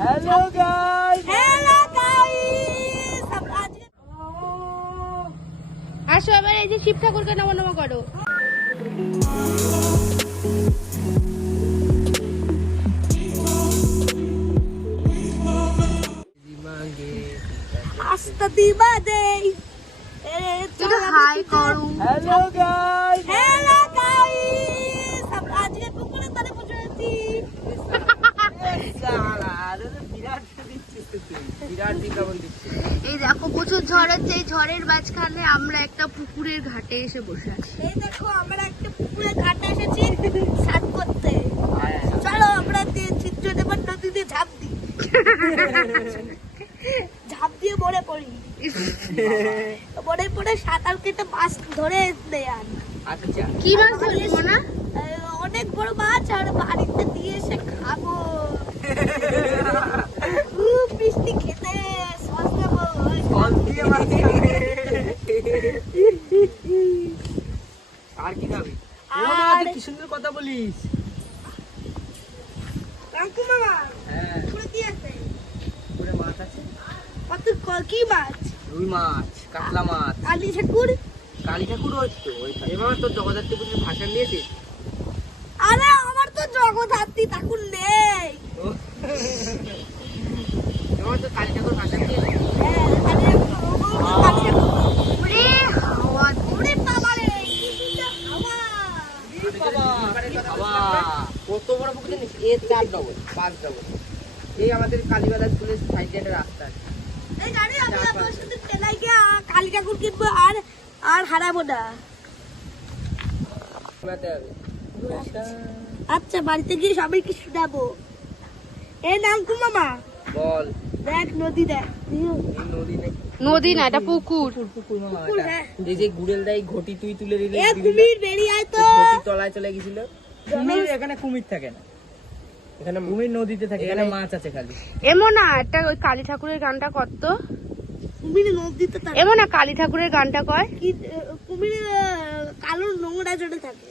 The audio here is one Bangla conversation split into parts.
हेलो गाइस আমরা আজকে আসো এবার এই যে শিব ঠাকুরকে নমো নমো করো। আস্তা দিবা দেই একটু হাই করো। हेलो गाइस হ্যালো গাইস আমরা আজকে পুকুরে তারে বসেছি साला আরে বিরাট দিচ্ছিস তুই বিরাট বিজ্ঞাপন দিচ্ছিস। এই দেখো প্রচুর ঝড় হচ্ছে, এই ঝড়ের মাঝখানে আমরা একটা পুকুরের ঘাটে এসে বসে আছি। এই দেখো আমরা একটা পুকুরে ঘাটে এসেছি স্নান করতে। চলো আমরা চিত্রদেবর নদীতে ঝাঁপ দিই ঝাঁপ দিয়ে মরে পড়ি মরে পড়ে সাঁতার কেটে মাছ ধরে দেয় আচ্ছা কি মাছ ধরবো না? অনেক বড় মাছ আর বাড়িতে দিয়ে এসে খাবো খুব মিষ্টি খেতে সস দেবো কল দিয়ে মারতে আর কি খাবি? আর কি সুন্দর কথা বলিস। কাকু মামা হ্যাঁ পুরো কি আছে পুকুরে মাছ আছে, কত কি মাছ রুই মাছ, কাতলা মাছ, কালি ঠাকুর কালী ঠাকুর হচ্ছে ওইখানে। এবার তোর জগদ্ধাত্রী পুজোর ভাষণ দিয়েছিস? আরে আমার তো জগদ্ধাত্রী ঠাকুর নেই এবার তো কালী ঠাকুর ভাষণ দিয়েছিস? হ্যাঁ কালি ঠাকুর ওরে হাওয়া ওরে বাবা রে কি সুন্দর হাওয়া বাবা কত বড় পুকুর জানিস? এর 4 ডবল 5 ডবল। এই আমাদের কালীবালা স্কুলের সাইডে একটা রাস্তা আছে। এই গাড়ি আমি আপনার সাথে চেলাই গিয়ে কালি ঠাকুর কিনবো আর হারাবো না ঘুমাতে হবে। আচ্ছা বাড়িতে গিয়ে সবাইকে শোনাবো। এই নাম কু মামা বল দেখ নদী দেখ এই নদী নাকি? নদী না, এটা পুকুর। পুকুর মামা পুকুর, এটা। হ্যাঁ। এই যে গুড়েল দাই ঘটি তুই তুলে দিলি এ কুমির বেরিয়ে আয় তো ঘটি তলায় চলে গেছিল। কুমির এখানে কুমির থাকে না, এখানে কুমির নদীতে থাকে, এখানে মাছ আছে খালি। এমন না, একটা ওই কালী ঠাকুরের গানটা করতো। কুমির নদীতে থাকে এমন না, কালী ঠাকুরের গানটা কয়। কি কুমির কালো নোংরা জড়ে থাকে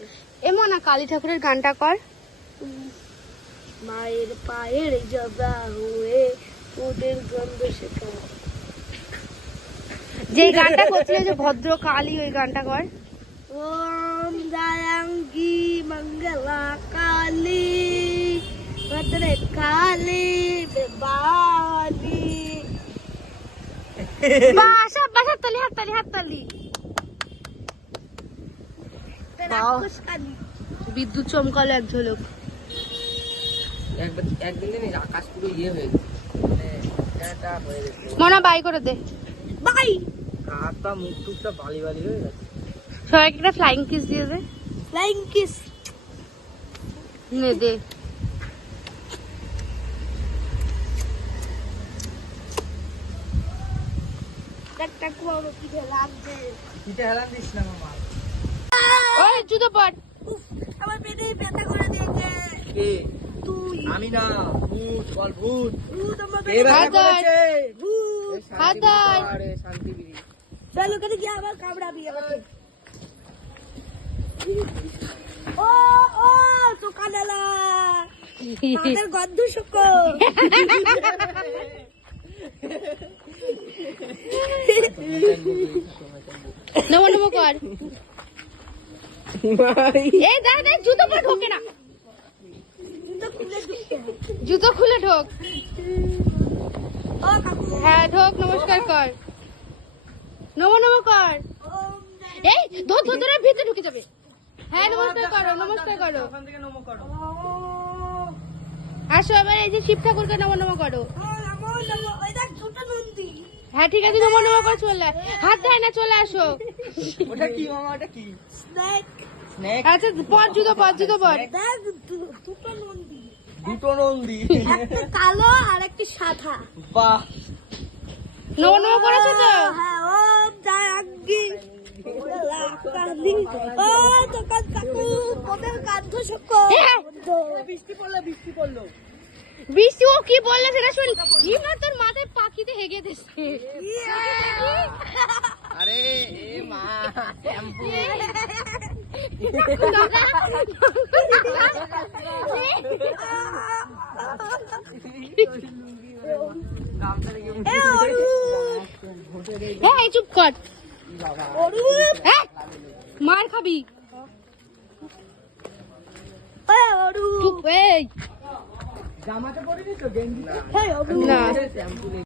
এমন না, কালী ঠাকুরের গানটা কর। মায়ের পায়ের জবা হয়ে ওদের গন্ধ শেখা যে গানটা করছিল যে ভদ্র কালী, ওই গানটা কর। ওম জায়াঙ্গি মঙ্গলা কালী ভদ্রে কালী বেবালি বাসা বাসা তালি, হাত তালি, হাত তালি। রাক্ষস কালী বিদ্যুৎ চমকালো এক ঝলক। একদিন জানিস আকাশ পুরো ইয়ে হয়ে গেছে, মানে এটা হয়ে গেছে, মনা বাই করে দে। বাই হাত পা মুখ টুকটা বালি বালি হয়ে গেছে। সবাইকে একটা ফ্লাইং কিস দিয়ে দে। ফ্লাইং কিস নে দে। একটা কুয়ানো কি লাগছে পিঠে হেলান দিস না মামা। ওই জুতো পর। উফ, আমার পেটে ব্যথা করে দিয়েছে কে? তুই আমি না, ভূত বল, ভূত। ভূত আমার কে পেটে ব্যথা হাত ধর। করেছে? ভূত এই হাত শান্তিগিরি ধর। পাহাড়ে, শান্তিগিরি। চল ওখানে গিয়ে আবার কামড়াবি আমাকে ও ও দোকানেলা তাদের গন্ধ শুকো নমো নমো কর। এই দা দা, জুতো পরে ঢোকে না, জুতো খুলে ঢোক। ও কাকু হ্যাঁ ঢোক, নমস্কার কর, নমো নমো কর। ওম এই ধর ধর ধরে ভিতরে ঢুকে যাবে। হ্যাঁ নমস্কার করো, নমস্কার করো। ওখান থেকে নমো করো। আসো এবার এই যে শিব ঠাকুরকে নমো নমো করো। নমো নমো ওই দেখ দুটো নন্দী হ্যাঁ ঠিক আছে, নমো নমো করে চলে আয়। হাত দেয় না, চলে আসো। ওটা কি মামা, ওটা কি? Snake snake? আচ্ছা পর জুতো পর, জুতো পর। দেখ দুটো নন্দী দুটো নন্দী। একটা কালো আর একটা সাদা বাহ, নমো নমো করেছো তো? হ্যাঁ ওম জায়াঙ্গি কালী ও দোকান কাকু ওদের গন্ধ শুকো হ্যাঁ। বৃষ্টি পড়লো, বৃষ্টি পড়লো। বৃষ্টি ও কি বললে সেটা শুনি। ইমা তোর মাথায় পাখিতে হেগে দিচ্ছে। আরে এ মা, শ্যাম্পু। নমো এ অরু এই চুপ কর অরু হ্যাঁ মার খাবি এ অরু চুপ এই জামাতে পরে নিছো গেঞ্জি হে অরু না শ্যাম্পু